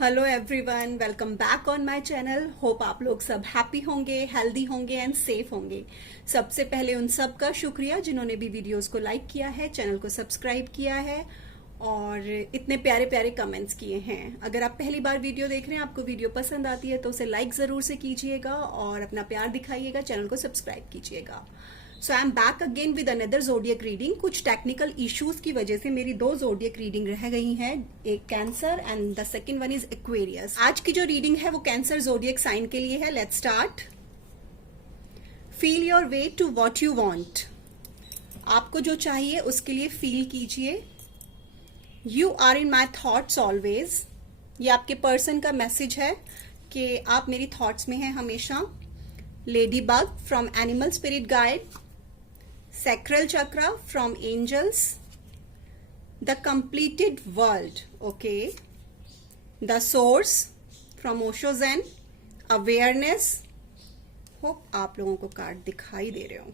Hello everyone, welcome back on my channel. Hope आप लोग सब हैप्पी होंगे, हेल्दी होंगे एंड सेफ होंगे। सबसे पहले उन सब का शुक्रिया जिन्होंने भी वीडियोस को लाइक किया है, चैनल को सब्सक्राइब किया है और इतने प्यारे प्यारे कमेंट्स किए हैं। अगर आप पहली बार वीडियो देख रहे हैं, आपको वीडियो पसंद आती है तो उसे लाइक ज़रूर से कीजिएगा और अपना प्यार दिखाइएगा, चैनल को सब्सक्राइब कीजिएगा। So I am back again with another zodiac reading. कुछ टेक्निकल इश्यूज की वजह से मेरी 2 जोडियक रीडिंग रह गई हैं, एक cancer and the second one is Aquarius. आज की जो रीडिंग है वो कैंसर जोडियक साइन के लिए है। Let's start. Feel your way to what you want. आपको जो चाहिए उसके लिए फील कीजिए। You are in my thoughts always. ये आपके पर्सन का मैसेज है कि आप मेरी थॉट्स में हैं हमेशा। Lady bug from animal spirit guide, sacral chakra from angels, the completed world, okay, the source from Osho Zen, awareness. Hope आप लोगों को कार्ड दिखाई दे रहे हो।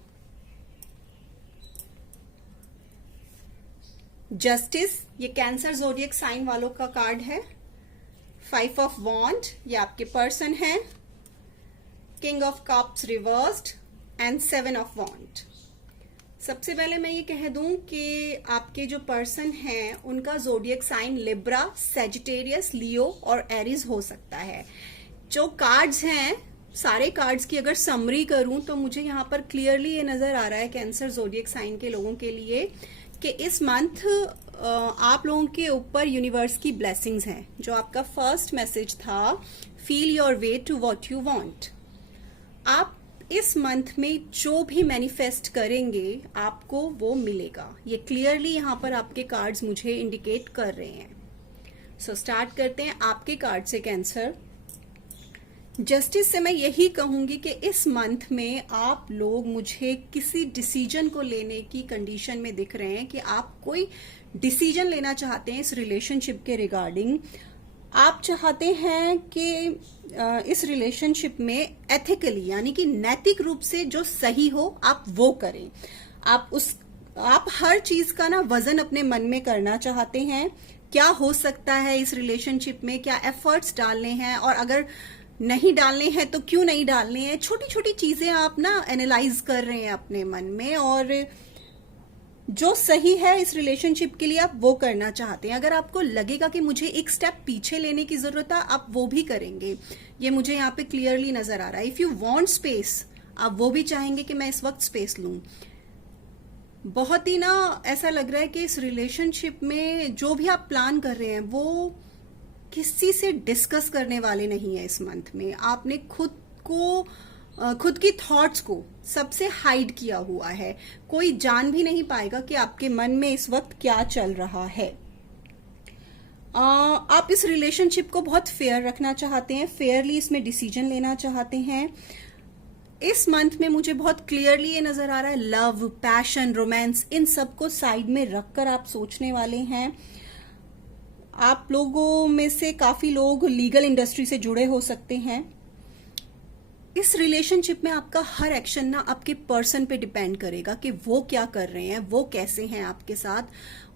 जस्टिस, ये कैंसर जोडियक साइन वालों का कार्ड है। 5 ऑफ वॉन्ड, ये आपके पर्सन है। King of cups reversed and 7 of wand. सबसे पहले मैं ये कह दूं कि आपके जो पर्सन हैं उनका जोडियक साइन लिब्रा, सेजिटेरियस, लियो और एरीज हो सकता है। जो कार्ड्स हैं, सारे कार्ड्स की अगर समरी करूं तो मुझे यहाँ पर क्लियरली ये नजर आ रहा है कैंसर जोडियक साइन के लोगों के लिए कि इस मंथ आप लोगों के ऊपर यूनिवर्स की ब्लेसिंग्स हैं। जो आपका फर्स्ट मैसेज था, feel your way to what you want. आप इस मंथ में जो भी मैनिफेस्ट करेंगे आपको वो मिलेगा। ये क्लियरली यहाँ पर आपके कार्ड्स मुझे इंडिकेट कर रहे हैं। सो स्टार्ट करते हैं आपके कार्ड से कैंसर। जस्टिस से मैं यही कहूंगी कि इस मंथ में आप लोग मुझे किसी डिसीजन को लेने की कंडीशन में दिख रहे हैं कि आप कोई डिसीजन लेना चाहते हैं इस रिलेशनशिप के रिगार्डिंग। आप चाहते हैं कि इस रिलेशनशिप में एथिकली यानी कि नैतिक रूप से जो सही हो आप वो करें। आप हर चीज का ना वजन अपने मन में करना चाहते हैं। क्या हो सकता है इस रिलेशनशिप में, क्या एफर्ट्स डालने हैं और अगर नहीं डालने हैं तो क्यों नहीं डालने हैं। छोटी छोटी चीजें आप ना एनालाइज कर रहे हैं अपने मन में और जो सही है इस रिलेशनशिप के लिए आप वो करना चाहते हैं। अगर आपको लगेगा कि मुझे एक स्टेप पीछे लेने की जरूरत है, आप वो भी करेंगे। ये मुझे यहाँ पे क्लियरली नजर आ रहा है। इफ यू वांट स्पेस, आप वो भी चाहेंगे कि मैं इस वक्त स्पेस लूं। बहुत ही ना ऐसा लग रहा है कि इस रिलेशनशिप में जो भी आप प्लान कर रहे हैं वो किसी से डिस्कस करने वाले नहीं है। इस मंथ में आपने खुद की थॉट्स को सबसे हाइड किया हुआ है। कोई जान भी नहीं पाएगा कि आपके मन में इस वक्त क्या चल रहा है। आप इस रिलेशनशिप को बहुत फेयर रखना चाहते हैं, फेयरली इसमें डिसीजन लेना चाहते हैं। इस मंथ में मुझे बहुत क्लियरली ये नजर आ रहा है लव, पैशन, रोमांस, इन सबको साइड में रखकर आप सोचने वाले हैं। आप लोगों में से काफी लोग लीगल इंडस्ट्री से जुड़े हो सकते हैं। इस रिलेशनशिप में आपका हर एक्शन ना आपके पर्सन पे डिपेंड करेगा कि वो क्या कर रहे हैं, वो कैसे हैं आपके साथ,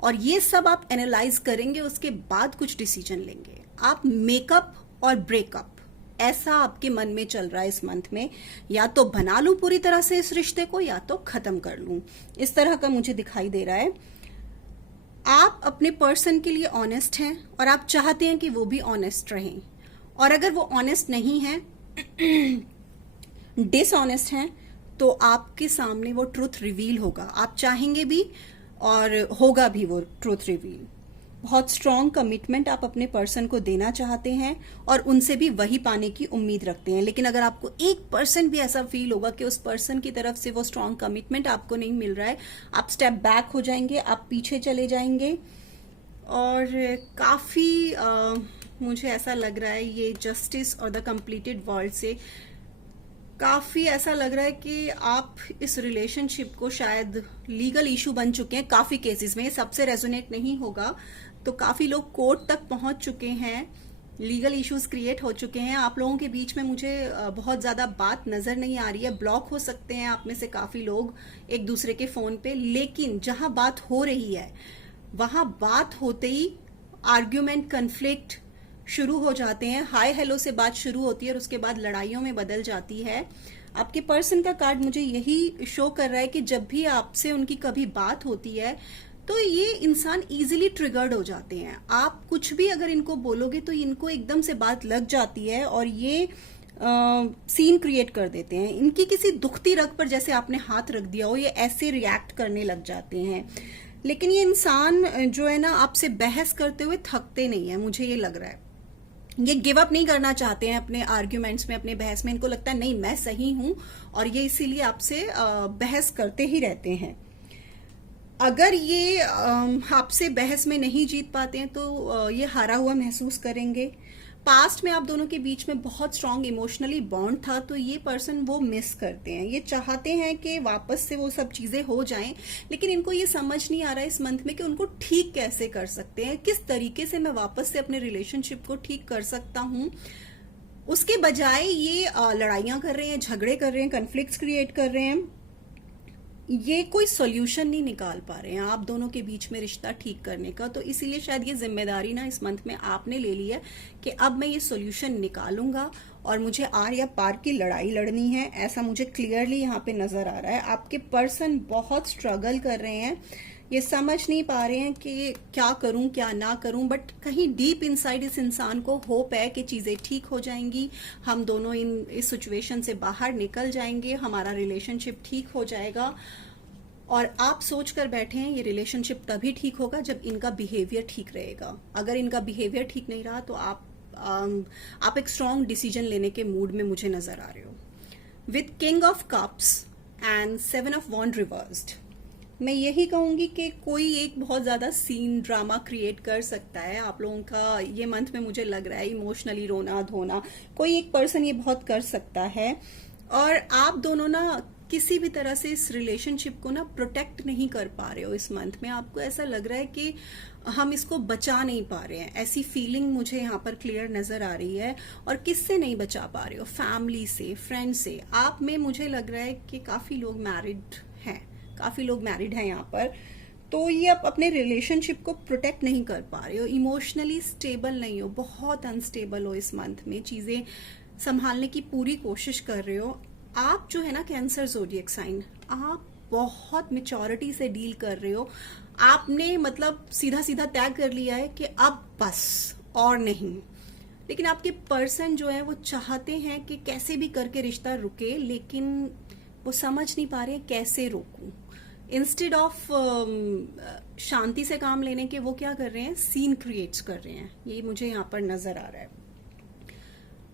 और ये सब आप एनालाइज करेंगे। उसके बाद कुछ डिसीजन लेंगे। आप मेकअप और ब्रेकअप ऐसा आपके मन में चल रहा है इस मंथ में। या तो बना लूं पूरी तरह से इस रिश्ते को या तो खत्म कर लूं, इस तरह का मुझे दिखाई दे रहा है। आप अपने पर्सन के लिए ऑनेस्ट हैं और आप चाहते हैं कि वो भी ऑनेस्ट रहें। और अगर वो ऑनेस्ट नहीं है, डिसऑनेस्ट हैं, तो आपके सामने वो ट्रूथ रिवील होगा। आप चाहेंगे भी और होगा भी वो ट्रूथ रिवील। बहुत स्ट्रॉन्ग कमिटमेंट आप अपने पर्सन को देना चाहते हैं और उनसे भी वही पाने की उम्मीद रखते हैं। लेकिन अगर आपको 1% भी ऐसा फील होगा कि उस पर्सन की तरफ से वो स्ट्रॉन्ग कमिटमेंट आपको नहीं मिल रहा है, आप स्टेप बैक हो जाएंगे, आप पीछे चले जाएंगे। और काफी मुझे ऐसा लग रहा है ये जस्टिस और द कंप्लीटेड वर्ल्ड से काफी ऐसा लग रहा है कि आप इस रिलेशनशिप को शायद लीगल इशू बन चुके हैं काफी केसेस में। सबसे रेजोनेट नहीं होगा तो काफी लोग कोर्ट तक पहुंच चुके हैं, लीगल इश्यूज क्रिएट हो चुके हैं। आप लोगों के बीच में मुझे बहुत ज्यादा बात नजर नहीं आ रही है। ब्लॉक हो सकते हैं आप में से काफी लोग एक दूसरे के फोन पे, लेकिन जहां बात हो रही है वहां बात होते ही आर्ग्यूमेंट, कन्फ्लिक्ट शुरू हो जाते हैं, हाय हेलो से बात शुरू होती है और उसके बाद लड़ाइयों में बदल जाती है। आपके पर्सन का कार्ड मुझे यही शो कर रहा है कि जब भी आपसे उनकी कभी बात होती है तो ये इंसान इजीली ट्रिगर्ड हो जाते हैं। आप कुछ भी अगर इनको बोलोगे तो इनको एकदम से बात लग जाती है और ये सीन क्रिएट कर देते हैं। इनकी किसी दुखती रग पर जैसे आपने हाथ रख दिया हो, ये ऐसे रिएक्ट करने लग जाते हैं। लेकिन ये इंसान जो है ना, आपसे बहस करते हुए थकते नहीं है, मुझे ये लग रहा है। ये गिव अप नहीं करना चाहते हैं अपने आर्ग्यूमेंट्स में, अपने बहस में। इनको लगता है नहीं मैं सही हूं, और ये इसीलिए आपसे बहस करते ही रहते हैं। अगर ये आपसे बहस में नहीं जीत पाते हैं तो ये हारा हुआ महसूस करेंगे। पास्ट में आप दोनों के बीच में बहुत स्ट्रांग इमोशनली बॉन्ड था, तो ये पर्सन वो मिस करते हैं। ये चाहते हैं कि वापस से वो सब चीजें हो जाएं, लेकिन इनको ये समझ नहीं आ रहा है इस मंथ में कि उनको ठीक कैसे कर सकते हैं, किस तरीके से मैं वापस से अपने रिलेशनशिप को ठीक कर सकता हूं। उसके बजाय ये लड़ाइयां कर रहे हैं, झगड़े कर रहे हैं, कन्फ्लिक्ट्स क्रिएट कर रहे हैं। ये कोई सॉल्यूशन नहीं निकाल पा रहे हैं आप दोनों के बीच में रिश्ता ठीक करने का। तो इसीलिए शायद ये जिम्मेदारी ना इस मंथ में आपने ले ली है कि अब मैं ये सॉल्यूशन निकालूंगा और मुझे आर या पार की लड़ाई लड़नी है। ऐसा मुझे क्लियरली यहाँ पे नजर आ रहा है। आपके पर्सन बहुत स्ट्रगल कर रहे हैं, ये समझ नहीं पा रहे हैं कि क्या करूं क्या ना करूं, बट कहीं डीप इनसाइड इस इंसान को होप है कि चीजें ठीक हो जाएंगी, हम दोनों इस सिचुएशन से बाहर निकल जाएंगे, हमारा रिलेशनशिप ठीक हो जाएगा। और आप सोच कर बैठे हैं ये रिलेशनशिप तभी ठीक होगा जब इनका बिहेवियर ठीक रहेगा। अगर इनका बिहेवियर ठीक नहीं रहा तो आप एक स्ट्रॉन्ग डिसीजन लेने के मूड में मुझे नजर आ रहे हो। With king of cups and 7 of wand reversed, मैं यही कहूंगी कि कोई एक बहुत ज्यादा सीन ड्रामा क्रिएट कर सकता है आप लोगों का ये मंथ में। मुझे लग रहा है इमोशनली रोना धोना कोई एक पर्सन ये बहुत कर सकता है, और आप दोनों ना किसी भी तरह से इस रिलेशनशिप को ना प्रोटेक्ट नहीं कर पा रहे हो इस मंथ में। आपको ऐसा लग रहा है कि हम इसको बचा नहीं पा रहे हैं, ऐसी फीलिंग मुझे यहाँ पर क्लियर नजर आ रही है। और किससे नहीं बचा पा रहे हो? फैमिली से, फ्रेंड से। आप में मुझे लग रहा है कि काफी लोग मैरिड हैं, काफी लोग मैरिड हैं यहाँ पर। तो ये आप अपने रिलेशनशिप को प्रोटेक्ट नहीं कर पा रहे हो, इमोशनली स्टेबल नहीं हो, बहुत अनस्टेबल हो इस मंथ में, चीजें संभालने की पूरी कोशिश कर रहे हो। आप जो है ना कैंसर ज़ोडिएक साइन, आप बहुत मेच्योरिटी से डील कर रहे हो। आपने मतलब सीधा सीधा तय कर लिया है कि अब बस और नहीं। लेकिन आपके पर्सन जो है वो चाहते हैं कि कैसे भी करके रिश्ता रुके, लेकिन वो समझ नहीं पा रहे कैसे रोकूं। इंस्टेड ऑफ शांति से काम लेने के वो क्या कर रहे हैं, सीन क्रिएट्स कर रहे हैं। ये मुझे यहाँ पर नजर आ रहा है।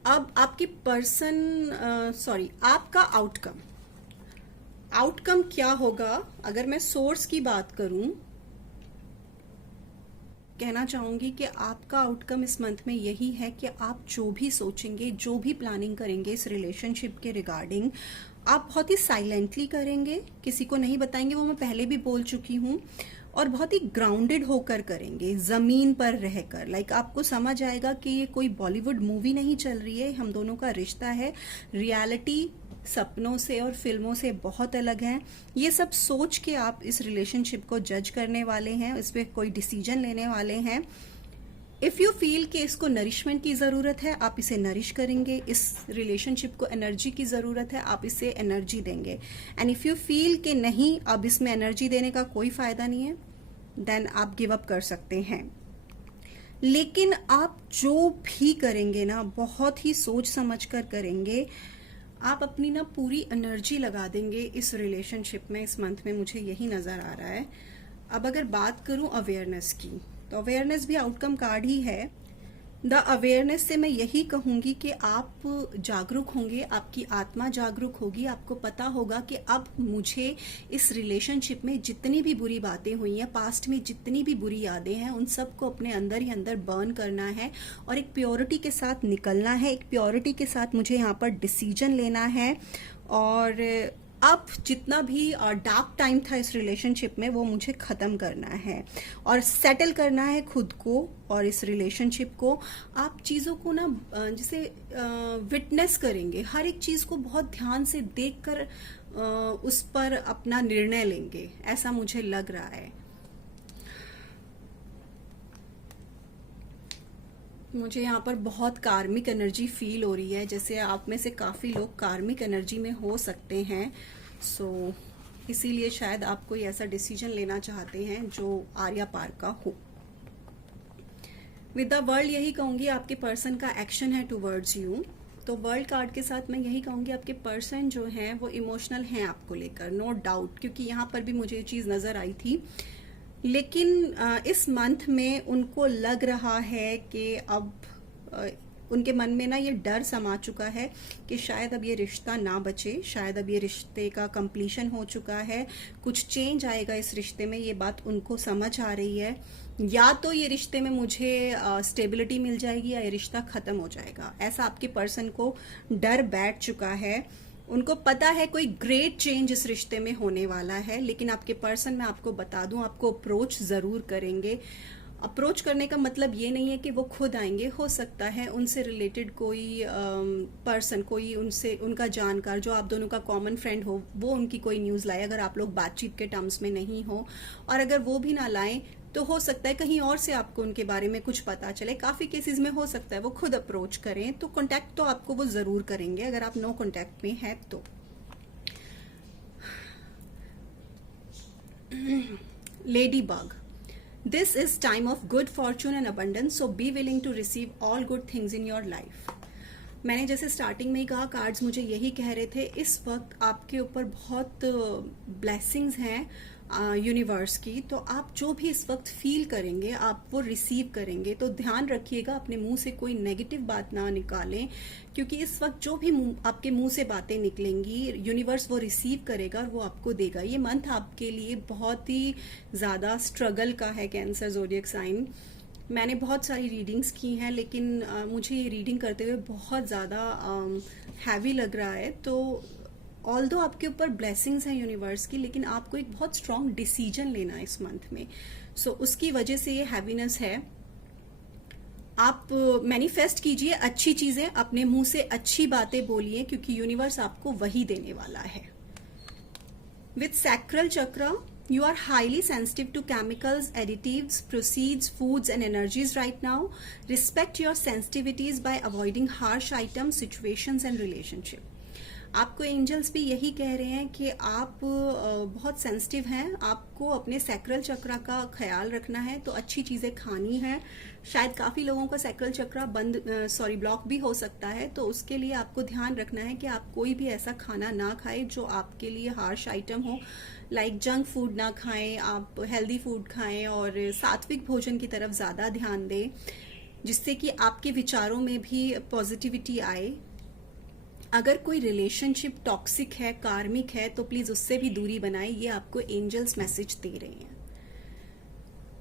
अब आपके पर्सन आपका आउटकम क्या होगा? अगर मैं सोर्स की बात करूं, कहना चाहूंगी कि आपका आउटकम इस मंथ में यही है कि आप जो भी सोचेंगे, जो भी प्लानिंग करेंगे इस रिलेशनशिप के रिगार्डिंग, आप बहुत ही साइलेंटली करेंगे, किसी को नहीं बताएंगे, वो मैं पहले भी बोल चुकी हूँ। और बहुत ही ग्राउंडेड होकर करेंगे, जमीन पर रहकर। लाइक आपको समझ आएगा कि ये कोई बॉलीवुड मूवी नहीं चल रही है, हम दोनों का रिश्ता है। रियलिटी सपनों से और फिल्मों से बहुत अलग है। ये सब सोच के आप इस रिलेशनशिप को जज करने वाले हैं, इस पे कोई डिसीजन लेने वाले हैं। इफ यू फील कि इसको नरिशमेंट की जरूरत है, आप इसे नरिश करेंगे। इस रिलेशनशिप को एनर्जी की जरूरत है, आप इसे एनर्जी देंगे। एंड इफ यू फील कि नहीं, अब इसमें एनर्जी देने का कोई फायदा नहीं है, देन आप गिव अप कर सकते हैं। लेकिन आप जो भी करेंगे ना, बहुत ही सोच समझ कर करेंगे। आप अपनी ना पूरी एनर्जी लगा देंगे इस रिलेशनशिप में इस मंथ में, मुझे यही नजर आ रहा है। अब अगर बात करूं अवेयरनेस की, तो अवेयरनेस भी आउटकम कार्ड ही है। द अवेयरनेस से मैं यही कहूंगी कि आप जागरूक होंगे, आपकी आत्मा जागरूक होगी। आपको पता होगा कि अब मुझे इस रिलेशनशिप में जितनी भी बुरी बातें हुई हैं, पास्ट में जितनी भी बुरी यादें हैं, उन सबको अपने अंदर ही अंदर बर्न करना है और एक प्योरिटी के साथ निकलना है। एक प्योरिटी के साथ मुझे यहाँ पर डिसीजन लेना है। और अब जितना भी डार्क टाइम था इस रिलेशनशिप में, वो मुझे खत्म करना है और सेटल करना है खुद को और इस रिलेशनशिप को। आप चीजों को ना जैसे विटनेस करेंगे, हर एक चीज को बहुत ध्यान से देखकर उस पर अपना निर्णय लेंगे, ऐसा मुझे लग रहा है। मुझे यहाँ पर बहुत कार्मिक एनर्जी फील हो रही है, जैसे आप में से काफ़ी लोग कार्मिक एनर्जी में हो सकते हैं। सो इसीलिए शायद आप कोई ऐसा डिसीजन लेना चाहते हैं जो आर्या पार का हो। विद द वर्ल्ड यही कहूँगी आपके पर्सन का एक्शन है टूवर्ड्स यू। तो वर्ल्ड कार्ड के साथ मैं यही कहूँगी आपके पर्सन जो हैं वो इमोशनल हैं आपको लेकर, नो डाउट, क्योंकि यहाँ पर भी मुझे ये चीज़ नज़र आई थी। लेकिन इस मंथ में उनको लग रहा है कि अब उनके मन में ना ये डर समा चुका है कि शायद अब ये रिश्ता ना बचे, शायद अब ये रिश्ते का कंप्लीशन हो चुका है, कुछ चेंज आएगा इस रिश्ते में, ये बात उनको समझ आ रही है। या तो ये रिश्ते में मुझे स्टेबिलिटी मिल जाएगी या ये रिश्ता खत्म हो जाएगा, ऐसा आपके पर्सन को डर बैठ चुका है। उनको पता है कोई ग्रेट चेंज इस रिश्ते में होने वाला है, लेकिन आपके पर्सन, मैं आपको बता दूं, आपको अप्रोच जरूर करेंगे। अप्रोच करने का मतलब ये नहीं है कि वो खुद आएंगे, हो सकता है उनसे रिलेटेड कोई पर्सन, कोई उनसे उनका जानकार जो आप दोनों का कॉमन फ्रेंड हो, वो उनकी कोई न्यूज़ लाए अगर आप लोग बातचीत के टर्म्स में नहीं हो। और अगर वो भी ना लाएं तो हो सकता है कहीं और से आपको उनके बारे में कुछ पता चले। काफ़ी केसेस में हो सकता है वो खुद अप्रोच करें, तो कॉन्टैक्ट तो आपको वो ज़रूर करेंगे अगर आप नो कॉन्टैक्ट में हैं तो। Lady bug, this is time of good fortune and abundance, so be willing to receive all good things in your life. मैंने जैसे स्टार्टिंग में ही कहा, कार्ड्स मुझे यही कह रहे थे, इस वक्त आपके ऊपर बहुत ब्लेसिंग्स हैं यूनिवर्स की, तो आप जो भी इस वक्त फील करेंगे आप वो रिसीव करेंगे। तो ध्यान रखिएगा अपने मुंह से कोई नेगेटिव बात ना निकालें, क्योंकि इस वक्त जो भी आपके मुंह से बातें निकलेंगी यूनिवर्स वो रिसीव करेगा और वो आपको देगा। ये मंथ आपके लिए बहुत ही ज़्यादा स्ट्रगल का है, कैंसर ज़ोडिएक साइन। मैंने बहुत सारी रीडिंग्स की हैं, लेकिन मुझे ये रीडिंग करते हुए बहुत ज़्यादा हैवी लग रहा है। तो ऑल्दो आपके ऊपर ब्लेसिंग्स हैं यूनिवर्स की, लेकिन आपको एक बहुत स्ट्रॉन्ग डिसीजन लेना है इस मंथ में। सो उसकी वजह से ये हैवीनेस है। आप मैनिफेस्ट कीजिए अच्छी चीज़ें, अपने मुंह से अच्छी बातें बोलिए, क्योंकि यूनिवर्स आपको वही देने वाला है। विथ सैक्रल चक्र, you are highly sensitive to chemicals, additives, proceeds, foods and energies right now. Respect your sensitivities by avoiding harsh items, situations and relationship. आपको एंजल्स भी यही कह रहे हैं कि आप बहुत सेंसिटिव हैं, आपको अपने सैक्रल चक्र का ख्याल रखना है, तो अच्छी चीज़ें खानी है। शायद काफ़ी लोगों का सैक्रल चक्र ब्लॉक भी हो सकता है, तो उसके लिए आपको ध्यान रखना है कि आप कोई भी ऐसा खाना ना खाएं जो आपके लिए हार्श आइटम हो, लाइक जंक फूड ना खाएं, आप हेल्दी फूड खाएं और सात्विक भोजन की तरफ ज़्यादा ध्यान दें, जिससे कि आपके विचारों में भी पॉजिटिविटी आए। अगर कोई रिलेशनशिप टॉक्सिक है, कार्मिक है, तो प्लीज़ उससे भी दूरी बनाएं, ये आपको एंजल्स मैसेज दे रहे हैं।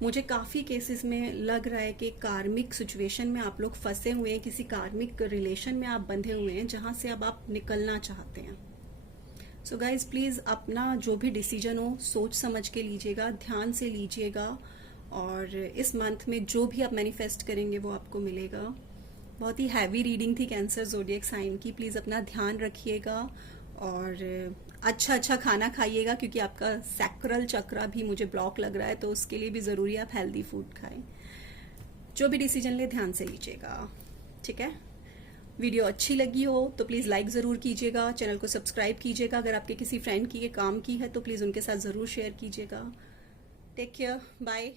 मुझे काफ़ी केसेस में लग रहा है कि कार्मिक सिचुएशन में आप लोग फंसे हुए हैं, किसी कार्मिक रिलेशन में आप बंधे हुए हैं जहां से अब आप निकलना चाहते हैं। सो गाइज प्लीज़ अपना जो भी डिसीजन हो सोच समझ के लीजिएगा, ध्यान से लीजिएगा, और इस मंथ में जो भी आप मैनिफेस्ट करेंगे वो आपको मिलेगा। बहुत ही हैवी रीडिंग थी कैंसर ज़ोडिएक साइन की। प्लीज़ अपना ध्यान रखिएगा और अच्छा खाना खाइएगा, क्योंकि आपका सैक्रल चक्र भी मुझे ब्लॉक लग रहा है, तो उसके लिए भी ज़रूरी है आप हेल्दी फूड खाएं। जो भी डिसीजन ले ध्यान से लीजिएगा, ठीक है। वीडियो अच्छी लगी हो तो प्लीज़ लाइक ज़रूर कीजिएगा, चैनल को सब्सक्राइब कीजिएगा। अगर आपके किसी फ्रेंड की ये काम की है तो प्लीज़ उनके साथ ज़रूर शेयर कीजिएगा। Take care, bye.